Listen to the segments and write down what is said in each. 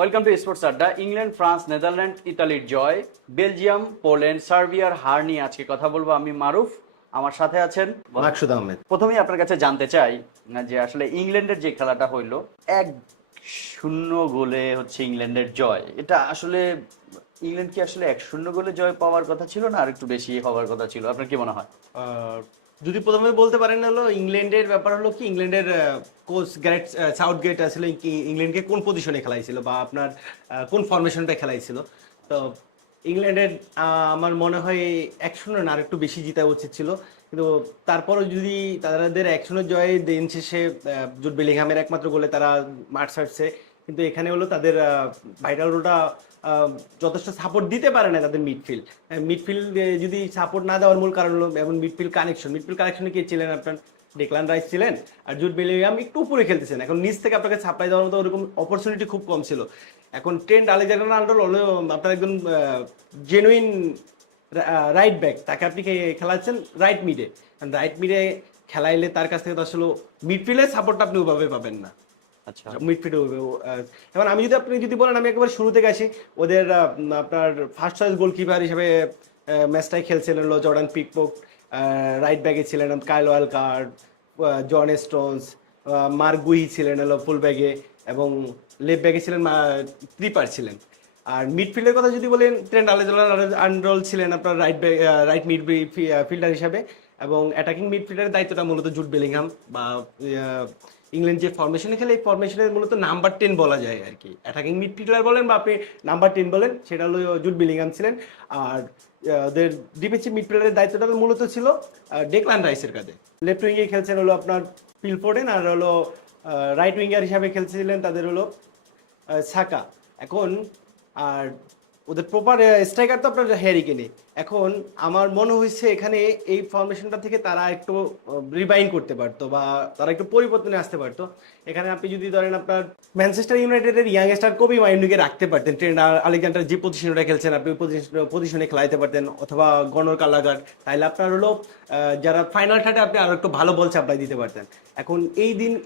Welcome to sports আড্ডা। England, France, Netherland, ইতালির জয়, Belgium, Poland, সার্বিয়ার হার নিয়ে আজকে কথা বলবো। আমি মারুফ, আমার সাথে আছেন মাকসুদ আহমেদ। প্রথমেই আপনার কাছে জানতে চাই যে আসলে ইংল্যান্ডের যে খেলাটা হইলো 1-0 গোলে হচ্ছে ইংল্যান্ডের জয়, এটা আসলে ইংল্যান্ড কি আসলে 1-0 গোলে জয় পাওয়ার কথা ছিল না আর একটু বেশি হওয়ার কথা ছিল? আপনার কি মনে হয়? যদি প্রথমে বলতে পারেন হলো ইংল্যান্ডের ব্যাপার হলো কি, ইংল্যান্ডের কোচ গ্যারেট সাউথগেট আসলে ইংল্যান্ডকে কোন পজিশনে খেলাইছিল বা আপনার কোন ফরমেশনটা খেলাইছিল। তো ইংল্যান্ডের আমার মনে হয় 1-0 না আর একটু বেশি জিতা উচিত ছিল, কিন্তু তারপরও যদি তাদের 1-0 জয় দিন শেষে জুড বেলিংহামের একমাত্র গোলে তারা মাঠ ছাড়ছে, কিন্তু এখানে হলো তাদের ভাইটাল রোলটা যথেষ্ট সাপোর্ট দিতে পারে না তাদের মিডফিল্ড যদি সাপোর্ট না দেওয়ার মূল কারণ হলো এবং মিডফিল্ড কানেকশনে কে ছিলেন আপনার ডেকলান রাইস ছিলেন, আর জুড বেলিংহাম একটু উপরে খেলতেছেন। এখন নিচ থেকে আপনাকে সাপ্লাই দেওয়ার মতো ওরকম অপরচুনিটি খুব কম ছিল। এখন ট্রেন্ট আলেকজান্ডার-আর্নল্ড হলো আপনার একজন জেনুইন রাইট ব্যাক, তাকে আপনি খেলাচ্ছেন রাইট মিডে খেলাইলে তার কাছ থেকে তো আসলে মিডফিল্ডের সাপোর্টটা আপনি ওভাবে পাবেন না। আচ্ছা, মিডফিল্ড এখন আপনি যদি বলেন, আমি একেবারে শুরু থেকে আসি। ওদের আপনার ফার্স্ট চয়েস গোলকিপার হিসেবে ম্যাচটাই খেলছিলেন হলো জর্ডান পিকফোর্ড, রাইট ব্যাগে ছিলেন কাইল ওয়ালকার, জন স্টোনস, মার্ক গুহি ছিলেন হলো ফুল ব্যাগে, এবং লেফট ব্যাগে ছিলেন ট্রিপার ছিলেন। আর মিডফিল্ডের কথা যদি বলেন, ট্রেন্ট আলেকজান্ডার-আর্নল্ড ছিলেন আপনার রাইট মিড ফিল্ডার হিসাবে, এবং অ্যাটাকিং মিডফিল্ডারের দায়িত্বটা মূলত জুড বেলিংহাম বা ইংল্যান্ড যে ফরমেশনে খেলে এই ফরমেশনের মূলত নাম্বার 10 বলা যায় আর কি। অ্যাটাকিং মিডফিল্ডার বলেন বা আপনি নাম্বার 10 বলেন, সেটা হলো জুড বেলিংহাম ছিলেন। আর ওদের ডিফেন্সিভ মিডফিল্ডারের দায়িত্বটা মূলত ছিল ডেকলান রাইসের কাছে। লেফট উইংয়ে খেলছেন হলো আপনার ফিল ফোডেন, আর হলো রাইট উইঙ্গার হিসাবে খেলছিলেন তাদের হলো সাকা। এখন আর ওদের প্রপার স্ট্রাইকার তো আপনার হ্যারি কেনে। এখন আমার মনে হয়েছে এখানে এই ফরমেশনটা থেকে তারা একটু রিবাইন্ড করতে পারতো বা তারা একটু পরিবর্তনে আসতে পারতো। এখানে আপনি যদি ধরেন আপনার ম্যানচেস্টার ইউনাইটেডের ইয়াংস্টার কবি মাইনুকে রাখতে পারতেন, ট্রেন্ট আলেকজান্ডার যে পজিশনটা খেলছেন আপনি ওই পজিশনে খেলাইতে পারতেন, অথবা গনর কালাগার, তাইলে আপনার হলো যারা ফাইনাল থার্ডে আপনি আরো একটু ভালো বল সাপ্লাই দিতে পারতেন। এখন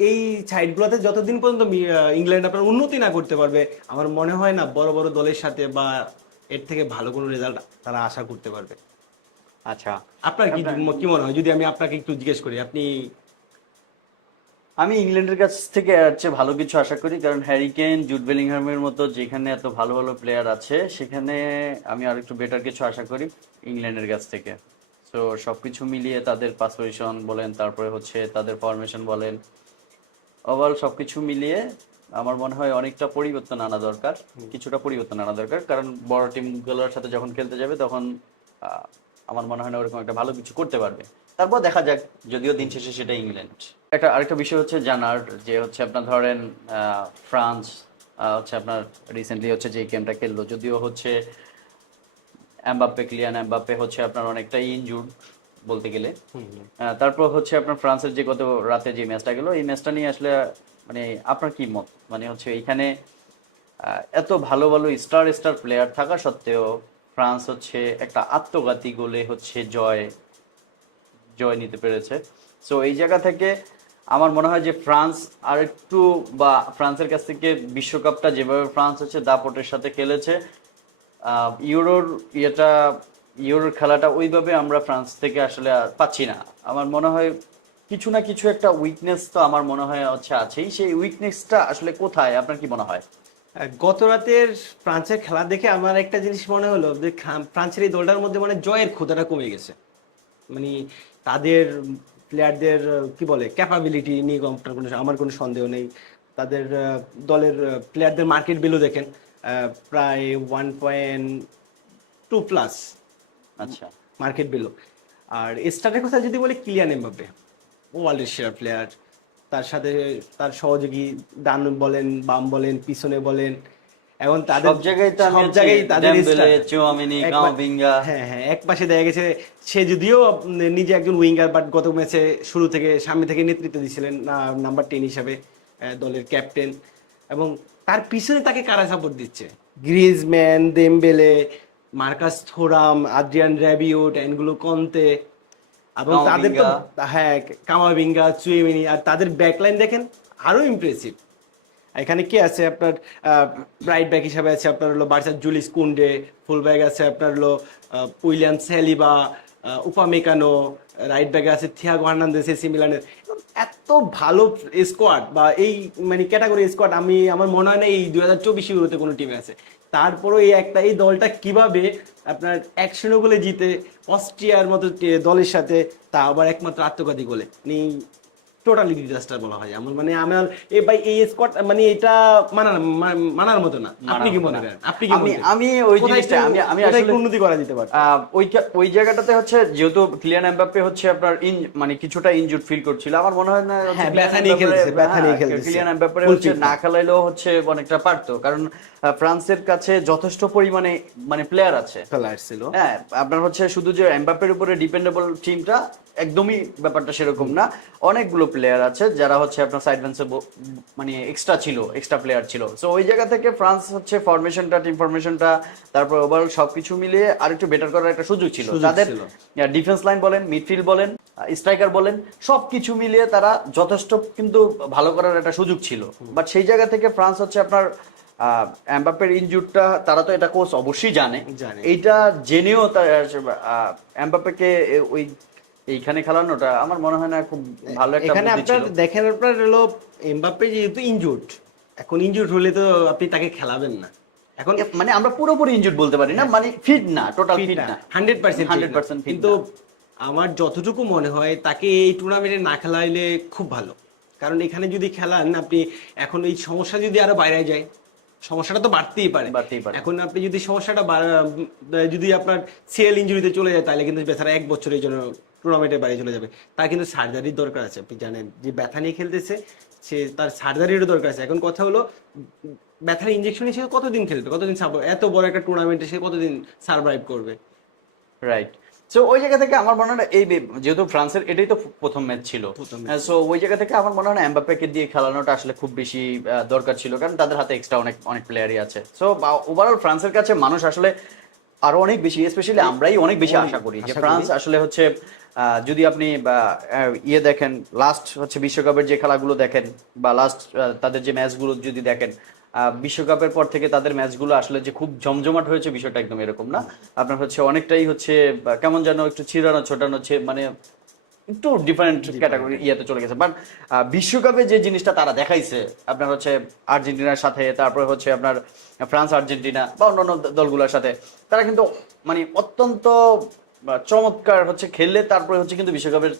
এই সাইডগুলোতে যতদিন পর্যন্ত ইংল্যান্ড আপনার উন্নতি না করতে পারবে, আমার মনে হয় না বড় বড় দলের সাথে বা এর থেকে ভালো কোনো রেজাল্ট তারা আশা করতে পারবে। আচ্ছা, আপনার কি মনে হয়, যদি আমি আপনাকে একটু জিজ্ঞেস করি? আমি ইংল্যান্ডের কাছ থেকে এর চেয়ে ভালো কিছু আশা করি, কারণ হ্যারি কেন, জুড বেলিংহামের মতো যেখানে এত ভালো ভালো প্লেয়ার আছে, সেখানে আমি আর একটু বেটার কিছু আশা করি ইংল্যান্ডের কাছ থেকে। তো সবকিছু মিলিয়ে তাদের পাস পজিশন বলেন, তারপরে হচ্ছে তাদের ফরমেশন বলেন, ওভারঅল সবকিছু মিলিয়ে আমার মনে হয় অনেকটা পরিবর্তন আনা দরকার, কিছুটা পরিবর্তন আনা দরকার। কারণ বড় টিমগুলোর সাথে যখন খেলতে যাবে তখন আমার মনে হয় না ওরকম একটা ভালো কিছু করতে পারবে। তারপর দেখা যাক, যদিও দিন শেষে সেটা ইংল্যান্ড। আরেকটা বিষয় হচ্ছে জানার, যে হচ্ছে আপনার ধরেন ফ্রান্স হচ্ছে আপনার রিসেন্টলি হচ্ছে যে গেমটা খেললো, যদিও হচ্ছে কিলিয়ান এমবাপ্পে হচ্ছে আপনার অনেকটাই ইনজুর্ড বলতে গেলে। তারপর হচ্ছে আপনার ফ্রান্সের যে গত রাতে যে ম্যাচটা গেল, এই ম্যাচটা নিয়ে আসলে মানে আপনার কি মত? মানে হচ্ছে এইখানে এত ভালো ভালো স্টার প্লেয়ার থাকা সত্ত্বেও ফ্রান্স হচ্ছে একটা আত্মঘাতী গোলে হচ্ছে জয় নিতে পেরেছে। সো এই জায়গা থেকে আমার মনে হয় যে ফ্রান্স আর একটু, বা ফ্রান্সের কাছ থেকে বিশ্বকাপটা যেভাবে ফ্রান্স হচ্ছে দাপটের সাথে খেলেছে, ইউরোর খেলাটা ওইভাবে আমরা ফ্রান্স থেকে আসলে পাচ্ছি না। আমার মনে হয় কিছু না কিছু একটা উইকনেস তো আমার মনে হয় হচ্ছে আছেই। সেই উইকনেসটা আসলে কোথায়, আপনার কি মনে হয়? গত রাতের ফ্রান্সের খেলা দেখে আমার একটা জিনিস মনে হলো যে ফ্রান্সের এই দলটার মধ্যে মানে জয়ের ক্ষুধাটা কমে গেছে। মানে তাদের প্লেয়ারদের কি বলে ক্যাপাবিলিটি নিয়ে আমার কোনো সন্দেহ নেই। তাদের দলের প্লেয়ারদের মার্কেট ভ্যালু দেখেন, প্রায় 1.2+ আচ্ছা, মার্কেট ভ্যালু। আর স্টারের কথা যদি বলি, কিলিয়ান এমবাপ্পে ওয়ার্ল্ডের সেরা প্লেয়ার। তার সাথে তার সহযোগী ডান বলেন, বাম বলেন, পিছনে বলেন, এবং তাদের সব জায়গায় তাদের হ্যাঁ, এক পাশে দেখা গেছে সে যদিও নিজে একজন উইঙ্গার, বাট গত ম্যাচে শুরু থেকে সামনে থেকে নেতৃত্ব দিয়েছিলেন নাম্বার 10 হিসাবে, দলের ক্যাপ্টেন। এবং তার পিছনে তাকে কারা সাপোর্ট দিচ্ছে? গ্রিজম্যান, দেমবেলে, মার্কাস থোরাম, আদ্রিয়ান র্যাবিওট, এনগুলো কন্তে, এবং তাদের তো কামাভিঙ্গা, চুয়েমিনি, আর তাদের ব্যাকলাইন দেখেন আরো ইমপ্রেসিভ। এখানে কে আছে আপনার? রাইট ব্যাক হিসাবে আছে আপনার হলো বার্সার জুলিস কুন্ডে, ফুল ব্যাক আছে আপনার হলো উইলিয়াম সালিবা, উপামেকানো, রাইট ব্যাকে আছে থিয়াগো হার্নান্দেজ এসি মিলানের। এত ভালো স্কোয়াড বা এই মানে ক্যাটাগরি স্কোয়াড আমার মনে হয় না এই 2024 ইউরোতে কোনো টিমে আছে। তারপরও এই দলটা কিভাবে আপনার 100 গোলে জিতে অস্ট্রিয়ার মতো দলের সাথে, তা আবার একমাত্র আত্মঘাতী গোলে, টোটালি ডিজাস্টার বলা হয়। আমার এই স্কোয়াড এটা মানার মতো না। আপনি কি মনে করেন? আমি ওই জিনিসটা আমি আসলে উন্নতি করা যেতে পারে? ওই জায়গাটাতে হচ্ছে যেহেতু কিলিয়ান এমবাপ্পে হচ্ছে আপনার কিছুটা ইনজুর্ড ফিল করছিল, আমার মনে হয় না কিলিয়ান এমবাপ্পে হচ্ছে না খেলাইলেও হচ্ছে অনেকটা পারতো, কারণ ফ্রান্সের কাছে যথেষ্ট পরিমাণে প্লেয়ার আছে, ছিল। হ্যাঁ, আপনার হচ্ছে শুধু যে এমবাপ্পের উপরে ডিপেন্ডেবল টিমটা একদমই ব্যাপারটা সেরকম না। অনেকগুলো প্লেয়ার আছে যারা হচ্ছে আপনার সাইড বেঞ্চে এক্সট্রা প্লেয়ার ছিল। সো ওই জায়গা থেকে ফ্রান্স হচ্ছে টিম ফরমেশনটা, তারপর ওভারঅল সবকিছু মিলিয়ে আরেকটু বেটার করার একটা সুযোগ ছিল তাদের। ডিফেন্স লাইন বলেন, মিডফিল্ড বলেন, স্ট্রাইকার বলেন, সবকিছু মিলিয়ে তারা যথেষ্ট কিন্তু ভালো করার একটা সুযোগ ছিল। বাট সেই জায়গা থেকে ফ্রান্স হচ্ছে আপনার এমবাপ্পের ইনজুরটা, তারা তো এটা কোচ অবশ্যই জানে, এইটা জেনেও এমবাপ্পেকে এইখানে খেলানোটা আমার মনে হয় না খুব ভালো একটা এখানে বুদ্ধি ছিল। দেখেন আপনার হলো এমবাপ্পে যেহেতু ইনজুর্ড, এখন ইনজুর্ড হলে তো আপনি তাকে খেলাবেন না। এখন আমরা পুরোপুরি ইনজুর্ড বলতে পারি না, ফিট না, টোটাল ফিট না, 100% কিন্তু আমার যতটুকু মনে হয় তাকে এই টুর্নামেন্টে না খেলাইলে খুব ভালো। কারণ এখানে যদি খেলান আপনি, এখন এই সমস্যা যদি আরো বাইরে যায়, সমস্যাটা তো বাড়তেই পারে। এখন আপনি যদি সমস্যাটা যদি আপনার সিএল ইনজুরিতে চলে যায়, তাহলে কিন্তু বেচারা 1 বছরের জন্য টুর্নামেন্টের বাইরে চলে যাবে। তার কিন্তু সার্জারির দরকার আছে। আপনি জানেন যে ব্যথা নিয়ে খেলতেছে, তার সার্জারিরও দরকার আছে। এখন কথা হলো ব্যথার ইনজেকশন হিসেবে কতদিন খেলবে, কতদিন এত বড় একটা টুর্নামেন্টে সে কতদিন সার্ভাইভ করবে? রাইট। সো ওই জায়গা থেকে আমার মনে হয় না, যেহেতু ফ্রান্সের এটাই তো প্রথম ম্যাচ ছিল, সো ওই জায়গা থেকে আমার মনে হয় না এমবাপ্পেকে দিয়ে খেলানোটা আসলে খুব বেশি দরকার ছিল, কারণ তাদের হাতে এক্সট্রা অনেক প্লেয়ারই আছে। সো ওভারঅল ফ্রান্সের কাছে মানুষ আসলে আরো অনেক বেশি, স্পেশালি আমরাই অনেক বেশি আশা করি যে ফ্রান্স আসলে হচ্ছে যদি আপনি দেখেন লাস্ট হচ্ছে বিশ্বকাপের যে খেলাগুলো দেখেন, বা লাস্ট তাদের যে ম্যাচগুলো যদি দেখেন, বিশ্বকাপের পর থেকে তাদের ম্যাচগুলো আসলে যে খুব জমজমাট হয়েছে বিষয়টা একদম এরকম না। আপনার হচ্ছে অনেকটাই হচ্ছে কেমন যেন একটু ছিড়ানো ছোটানো, একটু ডিফারেন্ট ক্যাটাগরি ইয়েতে চলে গেছে। বাট বিশ্বকাপে যে জিনিসটা তারা দেখাইছে আপনার হচ্ছে আর্জেন্টিনার সাথে, তারপরে হচ্ছে আপনার ফ্রান্স আর্জেন্টিনা বা অন্যান্য দলগুলোর সাথে, তারা কিন্তু অত্যন্ত চমৎকার হচ্ছে খেললে, তারপরে হচ্ছে কিন্তু বিশ্বকাপের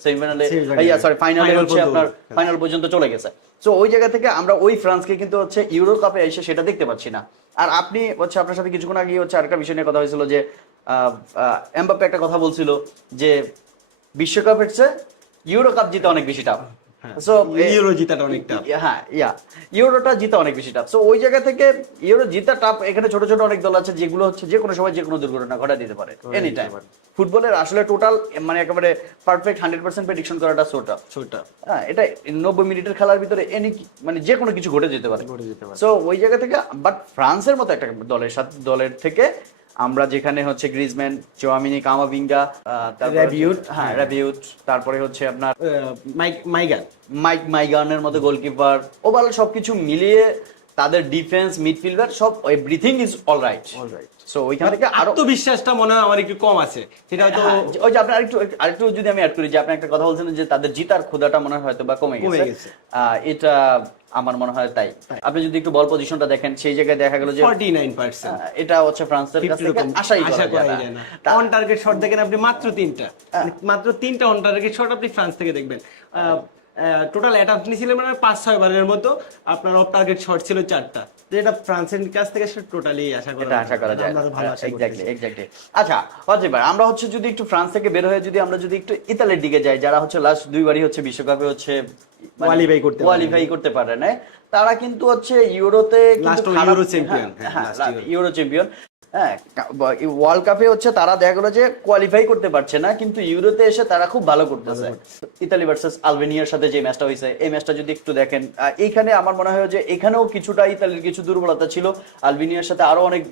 ফাইনাল পর্যন্ত চলে গেছে। সো ওই জায়গা থেকে আমরা ওই ফ্রান্সকে কিন্তু হচ্ছে ইউরো কাপে এসে সেটা দেখতে পাচ্ছি না। আর আপনি হচ্ছে আপনার সাথে কিছুক্ষণ আগে হচ্ছে আরেকটা বিষয় নিয়ে কথা হয়েছিল যে এমবাপ্পে একটা কথা বলছিল যে বিশ্বকাপের চেয়ে ইউরো কাপ জিতে অনেক বেশি টাফ। ইউরো জিতাটা অনেক টাফ। হ্যাঁ, ইউরোটা জিতা অনেক বেশি টাফ। সো ওই জায়গা থেকে ইউরো জিতা টাফ। এখানে ছোট ছোট অনেক দল আছে যেগুলো হচ্ছে যে কোনো সময় যে কোনো দুর্ঘটনা ঘটা দিতে পারে এনি টাইম। ফুটবলের আসলে টোটাল একেবারে পারফেক্ট 100% প্রেডিকশন করাটা ছোটা। হ্যাঁ, এটা 90 মিনিটের খেলার ভিতরে যে কোনো কিছু ঘটে যেতে পারে। সো ওই জায়গা থেকে বাট ফ্রান্সের মতো একটা দলের থেকে আমরা যেখানে হচ্ছে গ্রিজম্যান, চুয়ামিনি, কামাভিঙ্গা, রাবিউট, তারপরে হচ্ছে আপনার মাইগানের মতো গোলকিপার, ওভারঅল সবকিছু মিলিয়ে তাদের ডিফেন্স, মিডফিল্ডার সব এভরিথিং ইজ অলরাইট। সো ওইখান থেকে আত্মবিশ্বাসটা মনে হয় আমার একটু কম আছে। সেটা হয়তো ওই যে আপনি আরেকটু যদি আমি অ্যাড করি যে আপনি একটা কথা বলছেন যে তাদের জিতার ক্ষুধাটা মনে হয় হয়তো বা কমে গেছে। এটা আমার মনে হয় তাই। আপনি যদি একটু বল পজিশনটা দেখেন, সেই জায়গায় দেখা গেল যে 49%, এটা হচ্ছে ফ্রান্সের কাছ থেকে আশা করা যায় না। অন টার্গেট শট দেখেন আপনি মাত্র 3টা অন টার্গেট শট আপনি ফ্রান্স থেকে দেখবেন। টোটাল অ্যাটাক ছিলেন 5-6 বারের মতো, আপনার অফ টার্গেট শট ছিল 4টা। যেটা ফ্রান্সের কাছ থেকে টোটালি আশা করা যায়। এক্স্যাক্টলি। আচ্ছা অজয় ভাই, আমরা হচ্ছে যদি একটু ফ্রান্স থেকে বের হয়ে যদি আমরা যদি একটু ইতালির দিকে যাই, যারা হচ্ছে লাস্ট 2বারই হচ্ছে বিশ্বকাপে হচ্ছে কোয়ালিফাই করতে পারে না, তারা কিন্তু হচ্ছে ইউরোতে ইউরো চ্যাম্পিয়ন। হ্যাঁ, ওয়ার্ল্ড কাপে হচ্ছে তারা দেখা গেলো যে কোয়ালিফাই করতে পারছে না, কিন্তু ইউরোতে এসে তারা খুব ভালো করতেছে। ইতালি ভার্সেস আলবেনিয়ার সাথে যে ম্যাচটা হয়েছে, এই ম্যাচটা যদি একটু দেখেন, এইখানে আমার মনে হয় যে এখানেও কিছুটা ইতালির কিছু দুর্বলতা ছিল, আলবেনিয়ার সাথে আরো অনেক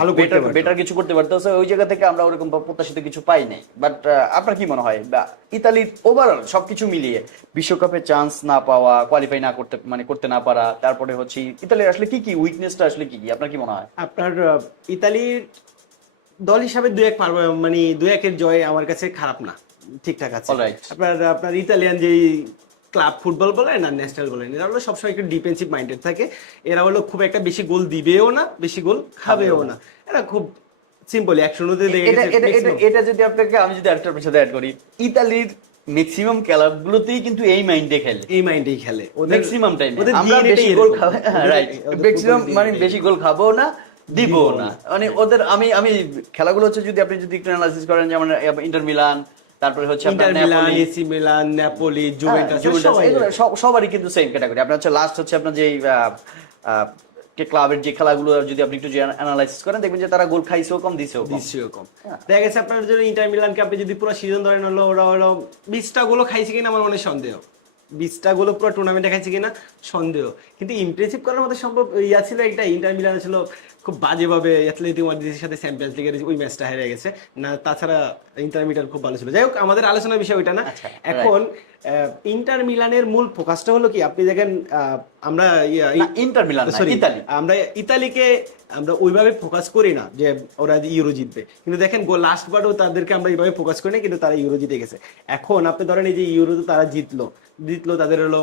ভালো করতে পারতো। বেটার কিছু করতে পারতেছে, ওই জায়গা থেকে আমরা ওরকম প্রত্যাশিত কিছু পাই নাই। বাট আপনার কি মনে হয় ইতালির ওভারঅল সবকিছু মিলিয়ে বিশ্বকাপে চান্স না পাওয়া, কোয়ালিফাই না করতে করতে না পারা, তারপরে হচ্ছে ইতালির আসলে কি কি উইকনেসটা আসলে কি কি আপনার কি মনে হয়? আপনার ইতালির দল হিসাবে 2-1 মানে 2-1-এর জয় আমার কাছে খারাপ না, ঠিকঠাক আছে। Alright. আপনার ইতালিয়ান যে ক্লাব ফুটবল বলেন আর ন্যাশনাল বলেন, এরা হলো সবসময় একটু ডিফেন্সিভ মাইন্ডেড থাকে। এরা হলো খুব একটা বেশি গোল দিবেও না, বেশি গোল খাবেও না। এরা খুব সিম্পল 1-0-তে এটা যদি আপনাকে আমি যদি আরেকটা সাথে অ্যাড করি, ইতালির ম্যাক্সিমাম ক্লাবগুলোতেই কিন্তু এই মাইন্ডে খেলে, এই মাইন্ডেই খেলে ম্যাক্সিমাম টাইমে আমরা বেশি গোল খাবো, রাইট, ম্যাক্সিমাম বেশি গোল খাবো না, দিব না, ওদের আমি খেলাগুলো হচ্ছে যদি আপনি যদি একটু অ্যানালাইসিস করেন, যেমন ইন্টার মিলান, তারপরে হচ্ছে আপনার inter Milan, Napoli, AC Milan, Napoli, Juventus, এগুলো সবারই কিন্তু সেম ক্যাটাগরি। আপনার হচ্ছে লাস্ট হচ্ছে আপনার যে ক্লাবের যে খেলাগুলো যদি আপনি একটু অ্যানালাইসিস করেন, দেখবেন যে তারা গোল খাইছেও কম, দিছেও কম। দেখা গেছে আপনার জন্য ইন্টার মিলানকে আপনি যদি পুরো সিজন ধরেন, হলো ওরা হলো 20টা গোল খাইছে কিনা আমার মনে সন্দেহ, 20টা গোল পুরো টুর্নামেন্টে খাইছে কিনা সন্দেহ। কিন্তু ইমপ্রেসিভ করার মতো সম্ভব ছিল একটা, ইন্টার মিলান ছিল খুব বাজেভাবে অ্যাথলেটিকো মাদ্রিদের সাথে চ্যাম্পিয়ন্স লিগের ওই ম্যাচটা হেরে গেছে না, তাছাড়া ইন্টার মিলান খুব ভালো ছিল। যাই হোক, আমাদের আলোচনার বিষয় ওইটা না। এখন ইন্টার মিলানের মূল ফোকাসটা হলো কি, আপনি দেখেন আমরা ইন্টার মিলান সরি ইতালি, আমরা ইতালিকে আমরা ওইভাবে ফোকাস করি না যে ওরা ইউরো জিতবে, কিন্তু দেখেন লাস্ট বারও তাদেরকে আমরা এইভাবে ফোকাস করি না, কিন্তু তারা ইউরো জিতে গেছে। এখন আপনি ধরেন এই যে ইউরোতে তারা জিতলো, তাদের হলো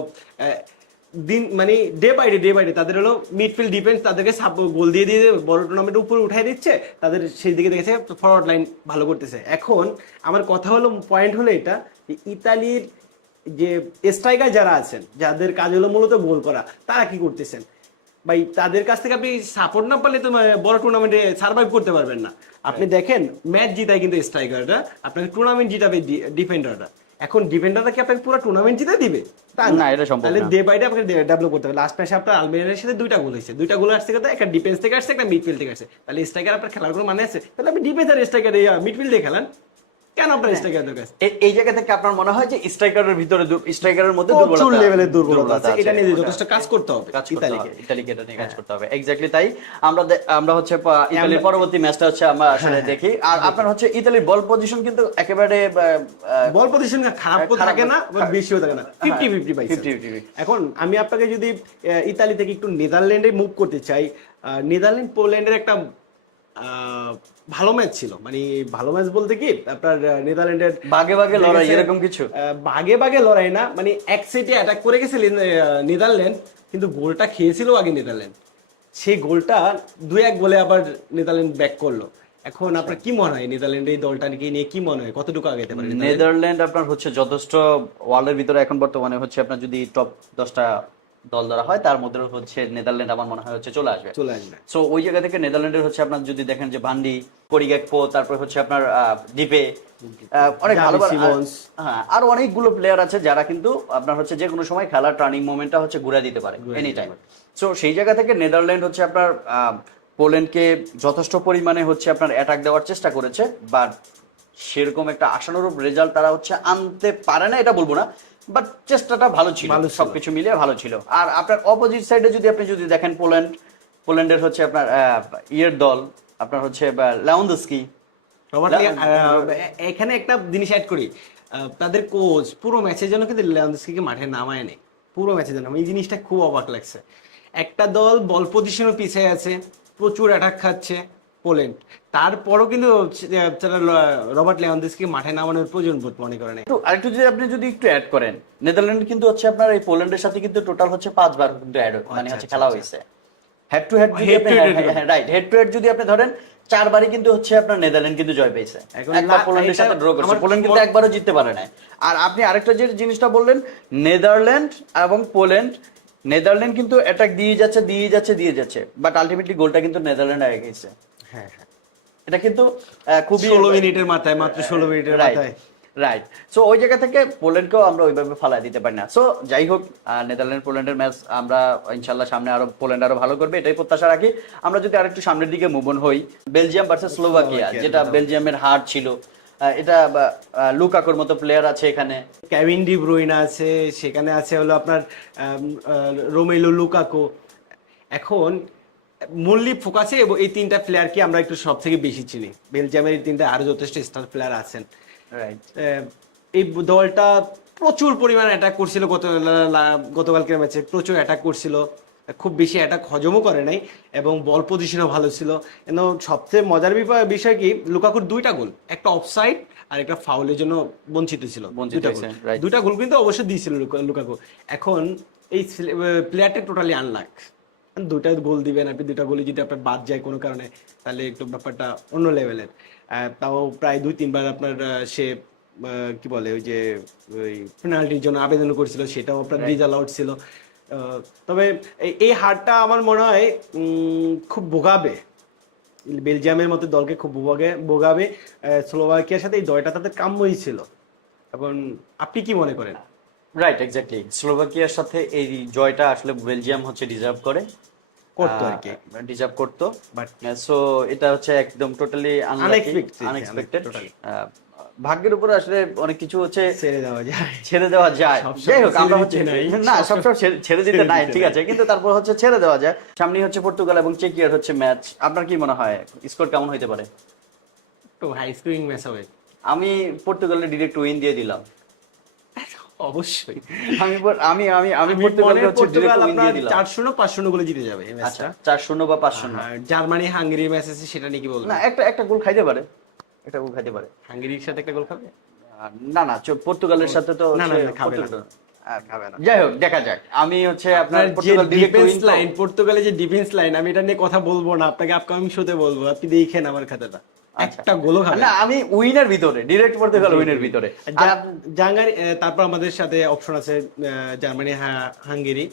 দিন মানে ডে বাই ডে তাদের হলো মিডফিল্ড ডিফেন্স তাদেরকে গোল দিয়ে বড় টুর্নামেন্টের উপরে উঠাই দিচ্ছে, তাদের সেই দিকে দেখেছে ফরওয়ার্ড লাইন ভালো করতেছে। এখন আমার কথা হলো, পয়েন্ট হলো এটা, ইতালির যে স্ট্রাইকার যারা আছেন, যাদের কাজ হলো মূলত গোল করা, তারা কি করতেছেন ভাই? তাদের কাছ থেকে আপনি সাপোর্ট না পারলে তো বড় টুর্নামেন্টে সার্ভাইভ করতে পারবেন না। আপনি দেখেন ম্যাচ জিতায় কিন্তু স্ট্রাইকাররা, আপনাকে টুর্নামেন্ট জিতাবে ডিফেন্ডাররা। এখন ডিফেন্ডাররা কি আপনাকে পুরো টুর্নামেন্ট জিতে দিবে? না, এটা সম্ভব না। তাহলে ডে বাই ডে আপনাকে ডেভেলপ করতে হবে। লাস্ট ম্যাচে আপনার আলবেনিয়ার সাথে 2টা গোল হয়েছে, 2টা গোল আসছে কথা, একটা ডিফেন্স থেকে আসছে, একটা মিডফিল্ড থেকে আসছে। তাহলে স্ট্রাইকার আপনার খেলার কোনো মানে আছে? তাহলে আপনি ডিফেন্স আর স্ট্রাইকার মিডফিল্ড দিয়ে খেলান, কেন আপনার স্ট্রাইকার দরকার? এই জায়গা থেকে আপনার মনে হয় যে স্ট্রাইকারের ভিতরে, স্ট্রাইকারের মধ্যে প্রচুর লেভেলের দুর্বলতা আছে, এটা নিয়ে যথেষ্ট কাজ করতে হবে ইতালিকে, এটা নিয়ে কাজ করতে হবে। এক্স্যাক্টলি তাই। আমরা হচ্ছে ইতালির পরবর্তী ম্যাচটা হচ্ছে আমরা আসলে দেখি। আর আপনার হচ্ছে ইতালির বল পজিশন কিন্তু একেবারে বল পজিশন খারাপ থাকে না, বেশিও থাকে না, 50-50 পাই। এখন আমি আপনাকে যদি ইতালি থেকে একটু নেদারল্যান্ডে মুভ করতে চাই, নেদারল্যান্ড পোল্যান্ডের একটা ভালো ম্যাচ ছিল, মানে ভালো ম্যাচ বলতে কি আপনার নেদারল্যান্ডের বাগে বাগে লড়াই, এরকম কিছু বাগে বাগে লড়াই না, মানে এক সাইডে অ্যাটাক করে গেছে নেদারল্যান্ড, কিন্তু গোলটা খেয়েছিল আগে নেদারল্যান্ড, সেই গোলটা 2-1 বলে আবার নেদারল্যান্ড ব্যাক করলো। এখন আপনার কি মনে হয় নেদারল্যান্ড এই দলটা নিয়ে কি মনে হয়, কতটুকু আগাইতে পারে নেদারল্যান্ড? আপনার হচ্ছে যথেষ্ট ওয়ার্ল্ডের ভিতরে এখন বর্তমানে হচ্ছে আপনার যদি টপ 10টা দল ধরা হয়, তার মধ্যে হচ্ছে নেদারল্যান্ড আমার মনে হয় হচ্ছে চলে আসবে। সো ওই জায়গা থেকে নেদারল্যান্ডের হচ্ছে আপনার যদি দেখেন যে ভান্ডি, কোরিগাকপো, তারপর হচ্ছে আপনার ডিপে, অনেক ভালো, হ্যাঁ, আরো অনেকগুলো প্লেয়ার আছে যারা কিন্তু আপনার হচ্ছে যে কোনো সময় খেলার টার্নিং মোমেন্টটা হচ্ছে ঘুরে দিতে পারে এনি টাইম। সো সেই জায়গা থেকে নেদারল্যান্ড হচ্ছে আপনার পোল্যান্ডকে যথেষ্ট পরিমাণে হচ্ছে আপনার অ্যাটাক দেওয়ার চেষ্টা করেছে, বাট সেরকম একটা আশানুরূপ রেজাল্ট তারা হচ্ছে আনতে পারে না, এটা বলবো না, বাট চেষ্টাটা ভালো ছিল, সবকিছু মিলিয়ে ভালো ছিল। আর আপনার অপোজিট সাইডে আপনি যদি দেখেন পোল্যান্ডের হচ্ছে আপনার দল আপনার হচ্ছে লেভানডস্কি। এখানে একটা জিনিস অ্যাড করি, তাদের কোচ পুরো ম্যাচের জন্য কিন্তু লেভানডস্কিকে মাঠে নামায় নেই, পুরো ম্যাচের জন্য। এই জিনিসটা খুব অবাক লাগছে। একটা দল বল পজিশনও পিছিয়ে আছে, প্রচুর অ্যাটাক খাচ্ছে পোল্যান্ড, তারপরও কিন্তু রবার্ট লেভানডস্কিকে মাঠে নামানোর প্রয়োজন বোধ মনে করেন। আরেকটু যদি আপনি একটু অ্যাড করেন, নেদারল্যান্ড কিন্তু হচ্ছে আপনার এই পোল্যান্ডের সাথে কিন্তু টোটাল হচ্ছে 5 বার কিন্তু হচ্ছে খেলা হয়েছে head to head, right, head to head যদি আপনি ধরেন 4 বারই কিন্তু হচ্ছে আপনার নেদারল্যান্ড কিন্তু জয় পেয়েছে, একবার পোল্যান্ডের সাথে ড্র করেছে, পোল্যান্ড কিন্তু একবারও জিততে পারে না। আর আপনি আরেকটা যে জিনিসটা বললেন, নেদারল্যান্ড এবং পোল্যান্ড, নেদারল্যান্ড কিন্তু অ্যাটাক দিয়ে যাচ্ছে, বাট আলটিমেটলি গোলটা কিন্তু নেদারল্যান্ড আগে গেছে। হ্যাঁ, এটা কিন্তু খুবই 16 মিনিটের মাথায়, মাত্র 16 মিনিটের মাথায়। রাইট। সো ওই জায়গা থেকে পোল্যান্ডকেও আমরা ওইভাবে ফালাই দিতে পারি না। সো যাই হোক, নেদারল্যান্ড পোল্যান্ডের ম্যাচ আমরা ইনশাল্লাহ সামনে আরো পোল্যান্ড আরো ভালো করবে এটাই প্রত্যাশা রাখি। আমরা যদি আরেকটু সামনের দিকে মুভ অন হই, বেলজিয়াম ভার্সেস স্লোভাকিয়া, যেটা বেলজিয়ামের হার ছিল, এটা লুকাকুর মতো প্লেয়ার আছে এখানে। কেভিন ডি ব্রুইনা আছে, সেখানে আছে হলো আপনার রোমেলু লুকাকো। এখন মূল্য ফোকাসে এই তিনটা প্লেয়ারকে আমরা একটু সব থেকে বেশি চিনি। বেলজিয়ামের এই তিনটা আরো যথেষ্ট স্টার প্লেয়ার আছেন। রাইট। এই দলটা প্রচুর পরিমাণ অ্যাটাক করছিল গতকালকের ম্যাচে, প্রচুর অ্যাটাক করছিল, খুব বেশি অ্যাটাক হজমও করে নাই এবং বল পজিশনও ভালো ছিল। এবং সবচেয়ে মজার বিষয় কি, লুকাকুর দুইটা গোল, একটা অফসাইড আর একটা ফাউলের জন্য বঞ্চিত ছিল। দুইটা গোল কিন্তু অবশ্যই দিয়েছিল লুকাকু। এখন এই প্লেয়ারটা টোটালি আনলাক, দুইটা গোল দিবেন আপনি, দুইটা গোলই যদি আপনার বাদ যায় কোনো কারণে, তাহলে একটু ব্যাপারটা অন্য লেভেলের। তাও প্রায় 2-3 বার আপনার সে কি বলে ওই যে ওই পেনাল্টির জন্য আবেদন করেছিল, সেটাও আপনার ডিসঅ্যালাউড ছিল। তবে এই হারটা আমার মনে হয় খুব ভোগাবে, বেলজিয়ামের মতো দলকে খুব ভোগাবে। স্লোভাকিয়ার সাথে এই দলটা তাদের কাম্যই ছিল। এখন আপনি কি মনে করেন? Right, exactly. স্লোভাকিয়ার সাথে এই জয়টা আসলে বেলজিয়াম হচ্ছে ডিজার্ভ করতো আর কি, ডিজার্ভ করতো, বাট সো এটা হচ্ছে একদম টোটালি আনএক্সপেক্টেড। ভাগ্যের উপরে আসলে অনেক কিছু হচ্ছে ছেড়ে দেওয়া যায়। যাই হোক, আমরা হচ্ছে না সবসময় ছেড়ে দিতে নাই, ঠিক আছে, কিন্তু তারপর হচ্ছে ছেড়ে দেওয়া যায়। সামনে হচ্ছে পর্তুগাল এবং চেকিয়ার হচ্ছে ম্যাচ। আপনার কি মনে হয় স্কোর কেমন হইতে পারে? তো হাই স্কোরিং ম্যাচ হবে। আমি পর্তুগালের ডিরেক্ট উইন দিয়ে দিলাম। অবশ্যই আমি আমি আমি পর্তুগালকে হচ্ছে ডিরেক্ট উইন দিয়ে দিলাম। 4-0 5-0 গোলে জিতে যাবে এই ম্যাচটা। 4-0 বা 5-0। জার্মানি হাঙ্গেরি ম্যাচ আছে, সেটা নিয়ে কি বলবেন? না, একটা গোল খাইতে পারে, একটা গোল খাইতে পারে। হাঙ্গেরির সাথে একটা গোল খাবে? না না, পর্তুগালের সাথে তো খাবে না। যাই হোক, দেখা যাক। আমি হচ্ছে আপনার পর্তুগাল ডিফেন্স লাইন, পর্তুগালের যে ডিফেন্স লাইন, আমি এটা নিয়ে কথা বলবো না, আপনাকে আপকামিং শোতে বলবো, আপনি দেখেন আমার খাতাটা। একটা গোলও খাবে না, আমি উইনের ভিতরে, ডিরেক্ট পর্তুগাল উইনের ভিতরে। তারপর আমাদের সাথে অপশন আছে জার্মানি হাঙ্গেরি।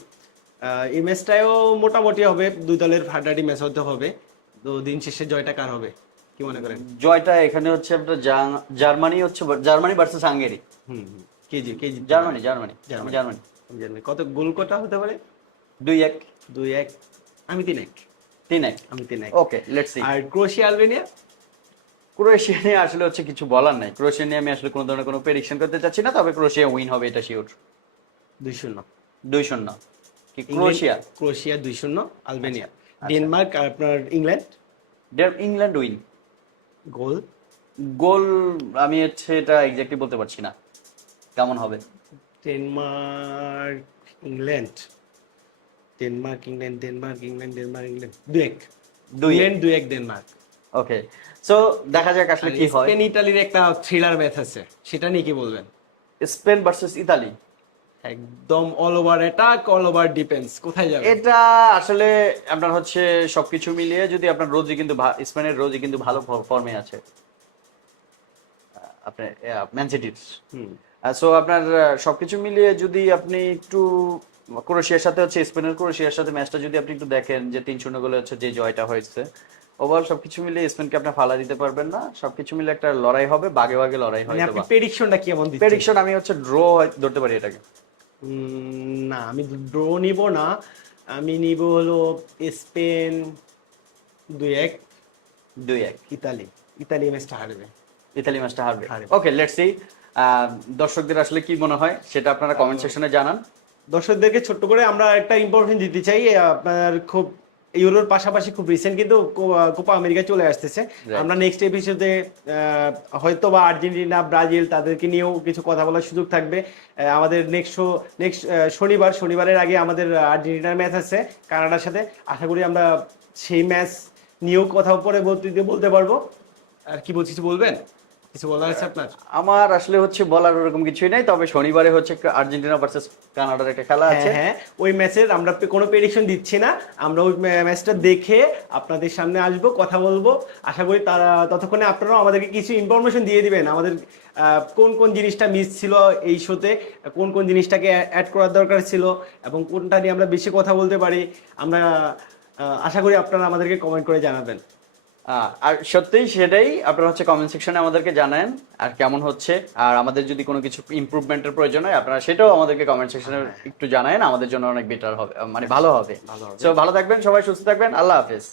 এই ম্যাচটাও মোটামুটি হবে, দুই দলের হাড্ডাহাড্ডি ম্যাচ হতে হবে। তো দিন শেষে জয়টা কার হবে কি মনে করেন? জয়টা এখানে হচ্ছে আপনার জার্মানি ভার্সেস হাঙ্গেরি। জার্মানি। কত গোল কটা হতে পারে? 2-1। আমি 3-1। 3-1। আমি 3-1। Okay, let's see. আর ক্রোয়েশিয়া আলবেনিয়া? ক্রোয়েশিয়া নিয়ে আসলে হচ্ছে কিছু বলার নাই। ক্রোয়েশিয়া নিয়ে আমি আসলে কোনো ধরনের কোনো প্রেডিকশন করতে চাচ্ছি না, তবে ক্রোয়েশিয়া উইন হবে, এটা শিওর। 2-0। 2-0 কি? ক্রোয়েশিয়া 2-0। আলবেনিয়া। ডেনমার্ক আর আপনার ইংল্যান্ড উইন। গোল আমি হচ্ছে এটা এক্স্যাক্টলি বলতে পারছি না কেমন হবে। Denmark England 2-1 Denmark. Okay, so দেখা যাক আসলে কি হয়। স্পেন ইতালির একটা থ্রিলার ম্যাচ আছে, সেটা নিয়ে কি বলবেন? স্পেন ভার্সেস ইতালি, একদম all over attack, all over defence, কোথায় যাবে এটা? আসলে আপনার হচ্ছে সবকিছু মিলিয়ে যদি আপনার স্পেনের রোজি কিন্তু ভালো ফর্মে আছে, আপনার ম্যান সিটির। সো আপনার সবকিছু মিলিয়ে যদি আপনি একটু ক্রোয়েশিয়ার সাথে হচ্ছে স্পেনের ক্রোয়েশিয়ার সাথে ম্যাচটা যদি আপনি একটু দেখেন, যে 3-0 গোলে হচ্ছে যে জয়টা হয়েছে, ওভারঅল সবকিছু মিলিয়ে স্পেনকে আপনি ফালা দিতে পারবেন না। সবকিছু মিলে একটা লড়াই হবে, বাগে বাগে লড়াই হবে। আপনি প্রেডিকশনটা কেমন দিচ্ছেন? প্রেডিকশন আমি হচ্ছে ড্র ধরতে পারি এটাকে। না, আমি ড্র নিব না, আমি নিব হলো স্পেন 2-1। ইতালি ম্যাচটা হারবে। ওকে, লেটস সি। দর্শকদের আসলে কি মনে হয় সেটা আপনারা কমেন্ট সেকশনে জানান। দর্শকদেরকে ছোট্ট করে আমরা একটা ইম্পর্টেন্ট দিতে চাই, আপনার খুব ইউরোর পাশাপাশি খুব রিসেন্ট কিন্তু কোপা আমেরিকা চলে আসতেছে। আমরা নেক্সট এপিসোডে হয়তো বা আর্জেন্টিনা, ব্রাজিল তাদেরকে নিয়েও কিছু কথা বলার সুযোগ থাকবে। আমাদের নেক্সট শনিবারের আগে আমাদের আর্জেন্টিনার ম্যাচ আছে কানাডার সাথে। আশা করি আমরা সেই ম্যাচ নিয়েও কথা পরে বলতে পারবো। আর কি কিছু বলবেন? কিছু বলার আছে আপনার? আমার আসলে হচ্ছে বলার ওরকম কিছুই নাই, তবে শনিবারে হচ্ছে আর্জেন্টিনা ভার্সেস কানাডার একটা খেলা আছে। হ্যাঁ, ওই ম্যাচের আমরা কোনো প্রেডিকশন দিচ্ছি না, আমরা ওই ম্যাচটা দেখে আপনাদের সামনে আসবো, কথা বলবো। আশা করি তারা ততক্ষণে আপনারাও আমাদেরকে কিছু ইনফরমেশন দিয়ে দিবেন, আমাদের কোন কোন জিনিসটা মিস ছিল এই শোতে, কোন কোন জিনিসটাকে অ্যাড করার দরকার ছিল, এবং কোনটা নিয়ে আমরা বেশি কথা বলতে পারি। আমরা আশা করি আপনারা আমাদেরকে কমেন্ট করে জানাবেন। আর সত্যিই সেটাই, আপনারা হচ্ছে কমেন্ট সেকশনে আমাদেরকে জানান আর কেমন হচ্ছে, আর আমাদের যদি কোনো কিছু ইমপ্রুভমেন্টের প্রয়োজন হয় আপনারা সেটাও আমাদেরকে কমেন্ট সেকশনে একটু জানান, আমাদের জন্য অনেক বেটার হবে, মানে ভালো হবে। ভালো হবে। তো ভালো থাকবেন সবাই, সুস্থ থাকবেন, আল্লাহ হাফেজ।